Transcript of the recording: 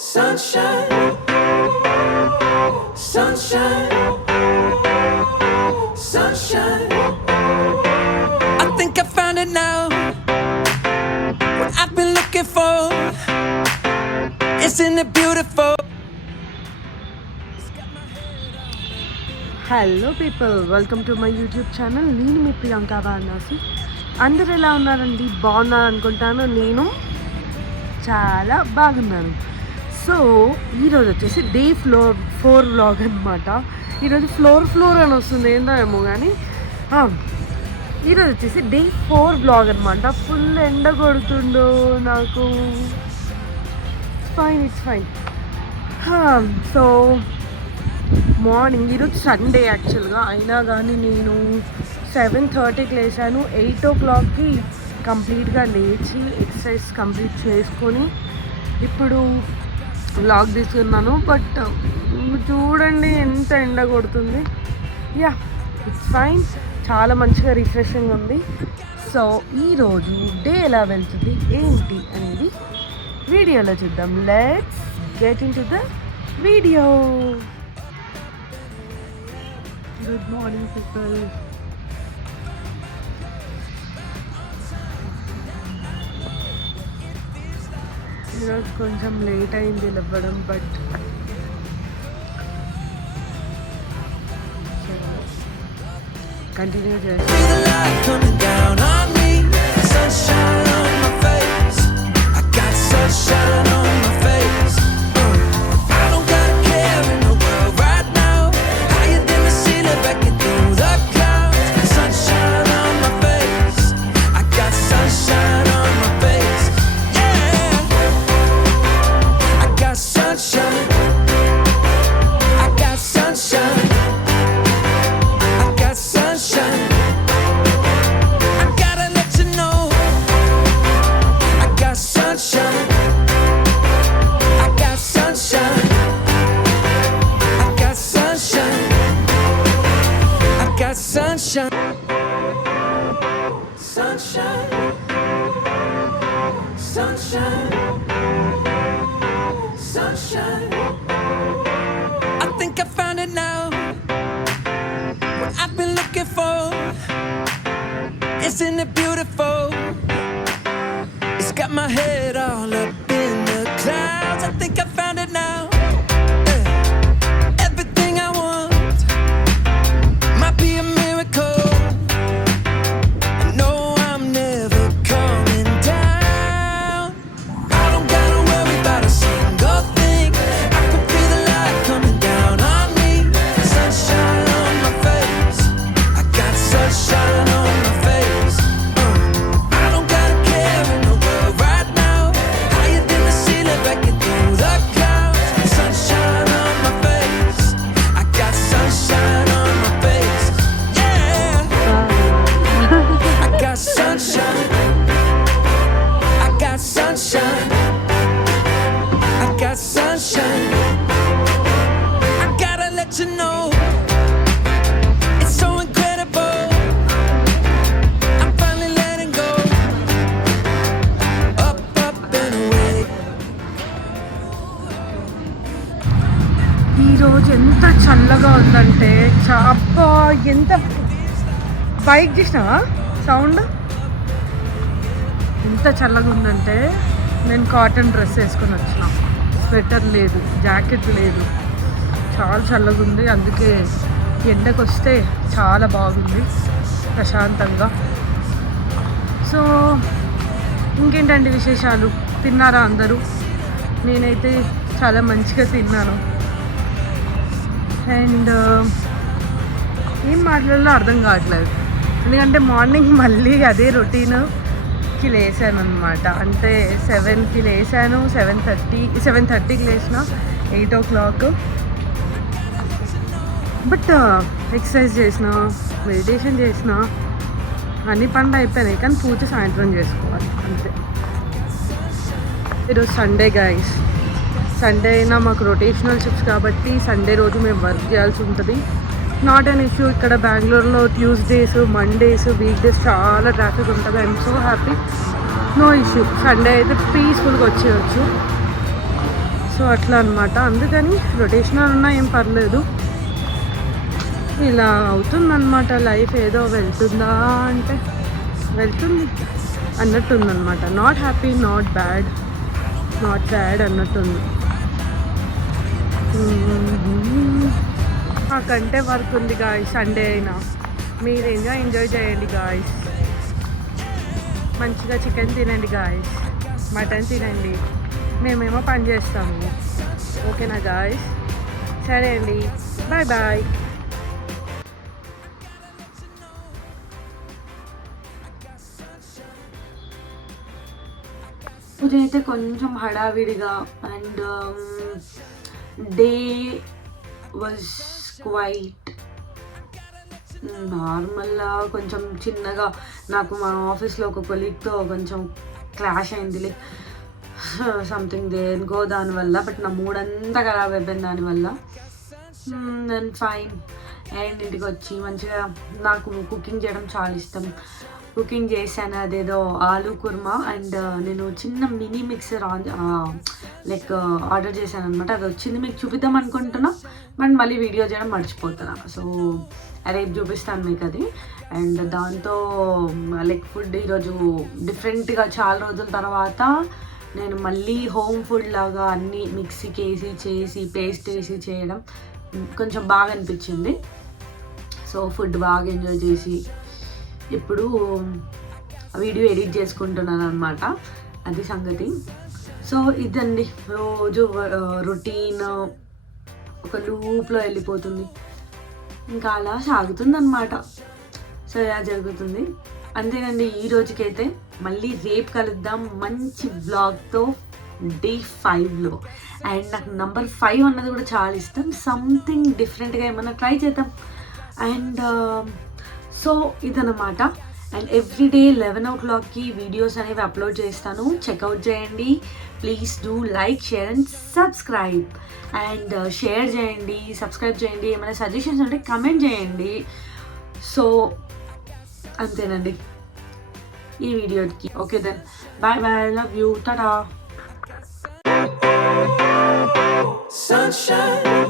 Sunshine, sunshine, sunshine. I think I found it now. What I've been looking for. Isn't it beautiful? Hello people, welcome to my YouTube channel. నేను మీ ప్రియాంక వారణాసి. అందరు ఎలా ఉన్నారండి? బాగున్నారు అనుకుంటాను. నేను చాలా బాగున్నాను. సో ఈరోజు వచ్చేసి డే 4 వ్లాగ్ అనమాట. ఈరోజు ఫ్లోర్ అని వస్తుంది, ఏందో ఏమో కానీ ఈరోజు వచ్చేసి డే 4 వ్లాగ్ అనమాట. ఫుల్ ఎండ కొడుతుండో నాకు. It's fine. సో మార్నింగ్ ఈరోజు సండే యాక్చువల్గా, అయినా కానీ నేను 7:30కి లేచాను. 8 o'clockకి కంప్లీట్గా లేచి ఎక్సర్సైజ్ కంప్లీట్ చేసుకొని ఇప్పుడు వ్లాగ్ తీసుకున్నాను. బట్ చూడండి ఎంత ఎండ కొడుతుంది. Yeah, it's fine. చాలా మంచిగా రిఫ్రెషింగ్ ఉంది. సో ఈరోజు డే ఎలా వెళ్తుంది ఏంటి అనేది వీడియోలో చూద్దాం. Let's get in to the video. Good morning people. ఈరోజు కొంచెం లేట్ అయింది లేవడం, but continue Sunshine, sunshine. I think I found it now. What I've been looking for. Isn't it beautiful? It's got my head all up in the clouds. I think I found it now. Everything I want might be a miracle. ఈరోజు ఎంత చల్లగా ఉందంటే, అబ్బా ఎంత bike చేసినావా sound. ఎంత చల్లగా ఉందంటే నేను కాటన్ డ్రెస్ వేసుకొని వచ్చిన. స్వెటర్ లేదు, జాకెట్ లేదు, చాలా చల్లగా ఉంది. అందుకే ఎండకు వస్తే చాలా బాగుంది, ప్రశాంతంగా. సో ఇంకేంటండి విశేషాలు? తిన్నారా అందరూ? నేనైతే చాలా మంచిగా తిన్నాను. అండ్ ఏం మాట్లాడాలో అర్థం కావట్లేదు, ఎందుకంటే మార్నింగ్ మళ్ళీ అదే రొటీన్కి లేసాను అనమాట. అంటే 7కి లేసాను, 7:30కి లేచిన, 8 o'clock. బట్ ఎక్సర్సైజ్ చేసిన, మెడిటేషన్ చేసిన, అన్ని పనులు అయిపోయినాయి. కానీ పూజ సాయంత్రం చేసుకోవాలి అంతే. ఈరోజు సండే గైస్. సండే అయినా మాకు రొటేషనల్ షిఫ్ట్స్ కాబట్టి సండే రోజు మేము వర్క్ చేయాల్సి ఉంటుంది. Not an issue. ఇక్కడ బెంగళూరులో ట్యూస్డేస్, మండేస్, వీక్ డేస్ చాలా ట్రాఫిక్ ఉంటుంది. I'm so happy, no issue. Sunday అయితే పీస్ఫుల్గా వచ్చేయచ్చు. సో అట్లా అనమాట. అందుకని రొటేషనల్ ఉన్నా ఏం పర్లేదు. ఇలా అవుతుందన్నమాట లైఫ్. ఏదో వెళ్తుందా అంటే వెళ్తుంది అన్నట్టుందన్నమాట. Not happy, not bad, not sad అన్నట్టుంది. నాకంటే వర్క్ ఉంది గాయస్. సండే అయినా మీరు ఎంజాయ్ చేయండి గాయస్. మంచిగా చికెన్ తినండి గాయస్, మటన్ తినండి, మేమేమో పని చేస్తాము. ఓకేనా గాయస్? సరే అండి, బాయ్ బాయ్. పూజ అయితే కొంచెం హడావిడిగా అండ్ డే వాజ్ క్వైట్ నార్మల్గా. కొంచెం చిన్నగా నాకు మా ఆఫీస్లో ఒక కొలీగ్తో కొంచెం క్లాష్ అయింది, లైక్ సంథింగ్ దేనికో దానివల్ల. బట్ నా మూడ్ అంతా ఖరాబ్ అయిపోయింది దానివల్ల. Then fine. అండ్ ఇంటికి వచ్చి మంచిగా, నాకు కుకింగ్ చేయడం చాలా ఇష్టం. కుకింగ్ చేశాను, అదేదో ఆలూ కుర్మా. అండ్ నేను చిన్న మినీ మిక్సర్ లైక్ ఆర్డర్ చేశాను అనమాట. అది వచ్చింది, మీకు చూపిద్దాం అనుకుంటున్నా బట్ మళ్ళీ వీడియో చేయడం మర్చిపోతున్నా. సో రేపు చూపిస్తాను మీకు అది. అండ్ దాంతో లైక్ ఫుడ్ ఈరోజు డిఫరెంట్గా చాలా రోజుల తర్వాత నేను మళ్ళీ హోమ్ ఫుడ్ లాగా అన్నీ మిక్సీకి వేసి చేసి పేస్ట్ వేసి చేయడం కొంచెం బాగా అనిపించింది. సో ఫుడ్ బాగా ఎంజాయ్ చేసి ఇప్పుడు వీడియో ఎడిట్ చేసుకుంటున్నాను అనమాట. అది సంగతి. సో ఇదండి రోజు రొటీన్ ఒక లూప్లో వెళ్ళిపోతుంది, ఇంకా అలా సాగుతుందన్నమాట. సో ఇలా జరుగుతుంది అంతేనండి ఈ రోజుకైతే. మళ్ళీ రేపు కలుద్దాం మంచి వ్లాగ్తో డే 5లో. అండ్ నాకు నెంబర్ 5 అన్నది కూడా చాలా ఇష్టం. సంథింగ్ డిఫరెంట్గా ఏమన్నా ట్రై చేద్దాం. అండ్ సో ఇదన్నమాట. అండ్ ఎవ్రీడే 11 o'clockకి వీడియోస్ అనేవి అప్లోడ్ చేస్తాను, చెక్అవుట్ చేయండి. Please do like, share and subscribe. And share చేయండి, సబ్స్క్రైబ్ చేయండి. ఏమైనా సజెషన్స్ ఉంటే కమెంట్ చేయండి. సో అంతేనండి ఈ వీడియోకి. Okay then, bye bye, love you, tata. Sunshine